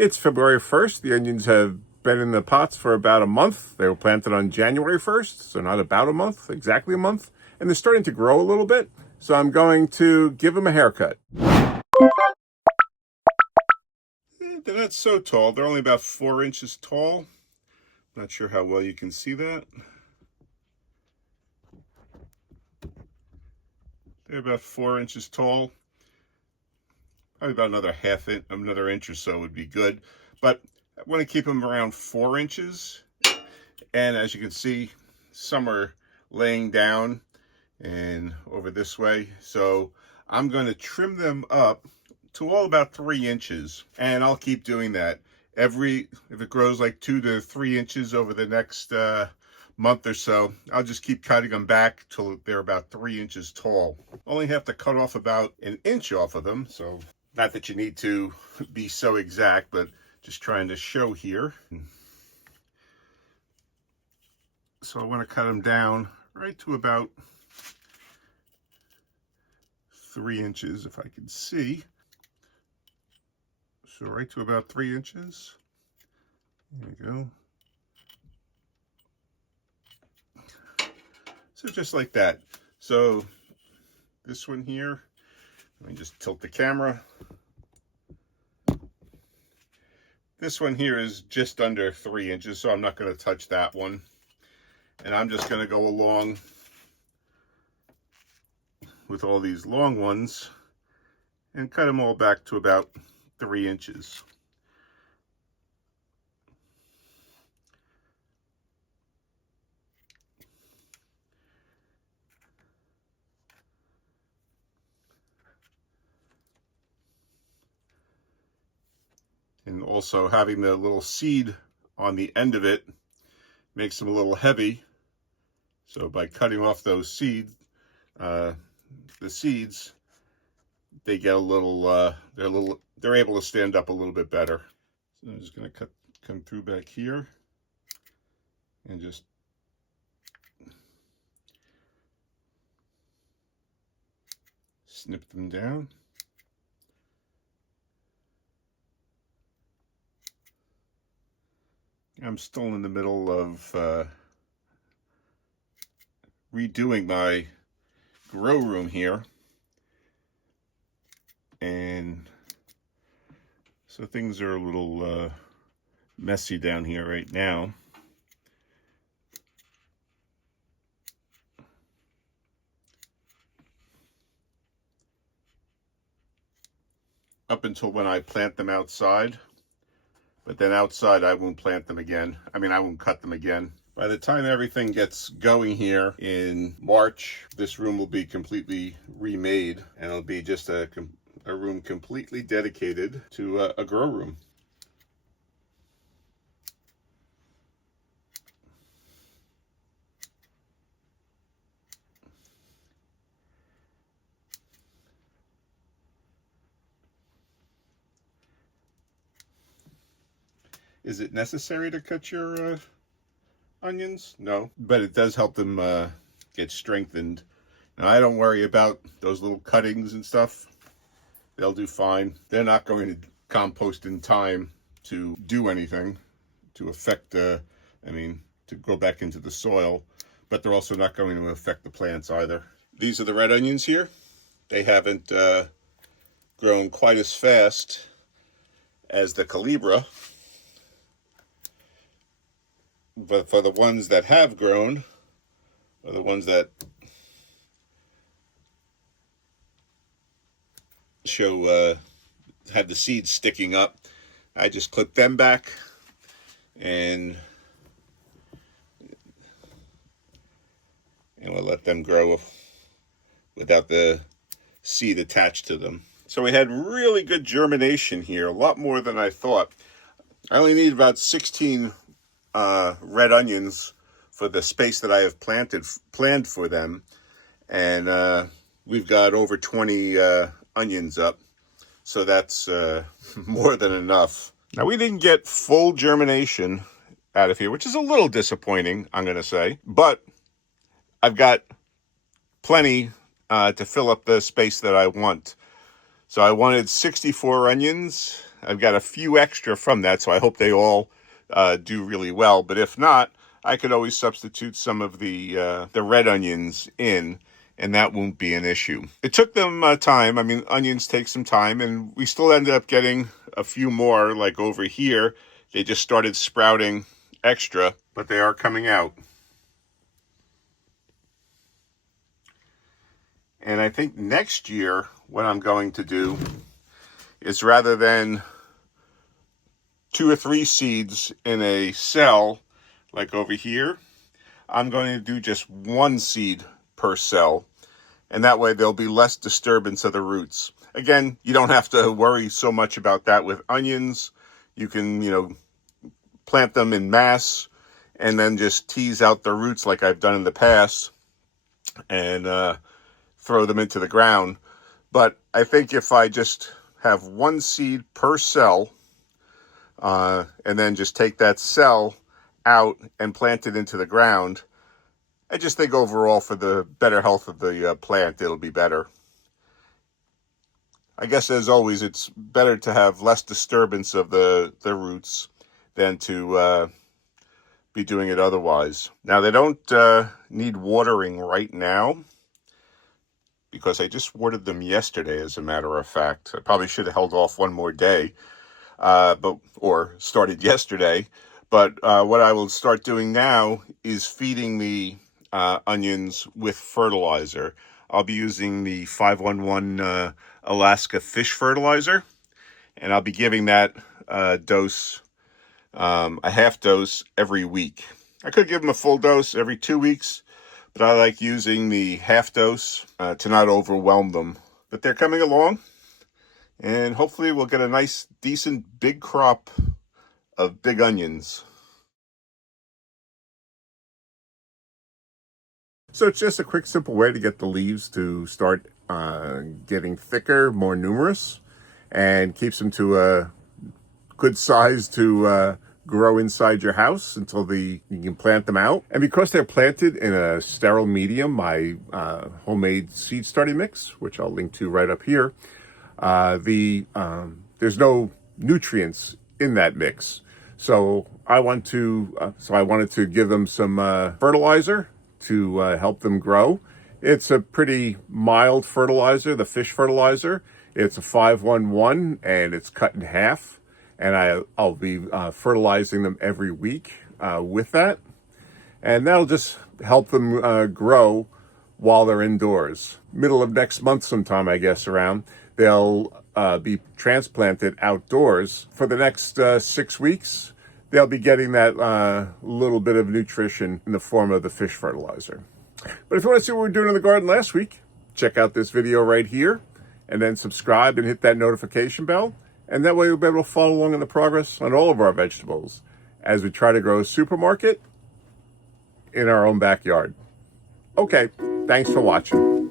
It's February 1st. The onions have been in the pots for about a month. They were planted on January 1st, so not about a month, exactly a month. And they're starting to grow a little bit, so I'm going to give them a haircut. They're not so tall. They're only about 4 inches tall. Not sure how well you can see that. They're about 4 inches tall. Probably about another inch or so would be good. But I want to keep them around 4 inches. And as you can see, some are laying down and over this way. So I'm going to trim them up to all about 3 inches. And I'll keep doing that. If it grows like 2 to 3 inches over the next month or so, I'll just keep cutting them back till they're about 3 inches tall. Only have to cut off about an inch off of them, so not that you need to be so exact, but just trying to show here. So I want to cut them down right to about 3 inches, if I can see. So right to about 3 inches. There you go. So just like that. So this one here, let me just tilt the camera. This one here is just under 3 inches, so I'm not going to touch that one. And I'm just going to go along with all these long ones and cut them all back to about 3 inches. And also having the little seed on the end of it makes them a little heavy. So by cutting off those seeds, the seeds, they get a little, they're able to stand up a little bit better. So I'm just going to come through back here and just snip them down. I'm still in the middle of redoing my grow room here. And so things are a little messy down here right now. Up until when I plant them outside. But then outside, I won't plant them again. I mean, I won't cut them again. By the time everything gets going here in March, this room will be completely remade, and it'll be just a room completely dedicated to a grow room. Is it necessary to cut your onions? No, but it does help them get strengthened. And I don't worry about those little cuttings and stuff. They'll do fine. They're not going to compost in time to do anything, to affect, to go back into the soil, but they're also not going to affect the plants either. These are the red onions here. They haven't grown quite as fast as the Calibra. But for the ones that have grown, or the ones that show have the seeds sticking up, I just clip them back and we'll let them grow without the seed attached to them. So we had really good germination here, a lot more than I thought. I only need about 16 red onions for the space that I have planned for them, and we've got over 20 onions up, so that's more than enough. Now, we didn't get full germination out of here, which is a little disappointing, I'm going to say, but I've got plenty to fill up the space that I want. So I wanted 64 onions, I've got a few extra from that, so I hope they all do really well. But if not, I could always substitute some of the red onions in, and that won't be an issue. It took them time. I mean, onions take some time, and we still ended up getting a few more. Like over here, they just started sprouting extra, but they are coming out. And I think next year, what I'm going to do is, rather than 2 or 3 seeds in a cell, like over here, I'm going to do just 1 seed per cell. And that way there'll be less disturbance of the roots. Again, you don't have to worry so much about that with onions. You can, plant them in mass and then just tease out the roots like I've done in the past and throw them into the ground. But I think if I just have 1 seed per cell, and then just take that cell out and plant it into the ground, I just think overall for the better health of the plant, it'll be better. I guess as always, it's better to have less disturbance of the roots than to be doing it otherwise. Now, they don't need watering right now, because I just watered them yesterday, as a matter of fact. I probably should have held off one more day, or started yesterday. But what I will start doing now is feeding the onions with fertilizer. I'll be using the 511 Alaska fish fertilizer, and I'll be giving that dose, a half dose every week. I could give them a full dose every 2 weeks, but I like using the half dose to not overwhelm them. But they're coming along, and hopefully we'll get a nice, decent, big crop of big onions. So it's just a quick, simple way to get the leaves to start getting thicker, more numerous, and keeps them to a good size to grow inside your house until you can plant them out. And because they're planted in a sterile medium, my homemade seed starting mix, which I'll link to right up here, there's no nutrients in that mix. So I wanted to give them some fertilizer to help them grow. It's a pretty mild fertilizer, the fish fertilizer. It's a 511, and it's cut in half. And I'll be fertilizing them every week with that. And that'll just help them grow while they're indoors. Middle of next month sometime, I guess, around, they'll be transplanted outdoors. For the next 6 weeks, they'll be getting that little bit of nutrition in the form of the fish fertilizer. But if you want to see what we're doing in the garden last week, check out this video right here, and then subscribe and hit that notification bell. And that way you'll be able to follow along in the progress on all of our vegetables as we try to grow a supermarket in our own backyard. Okay, thanks for watching.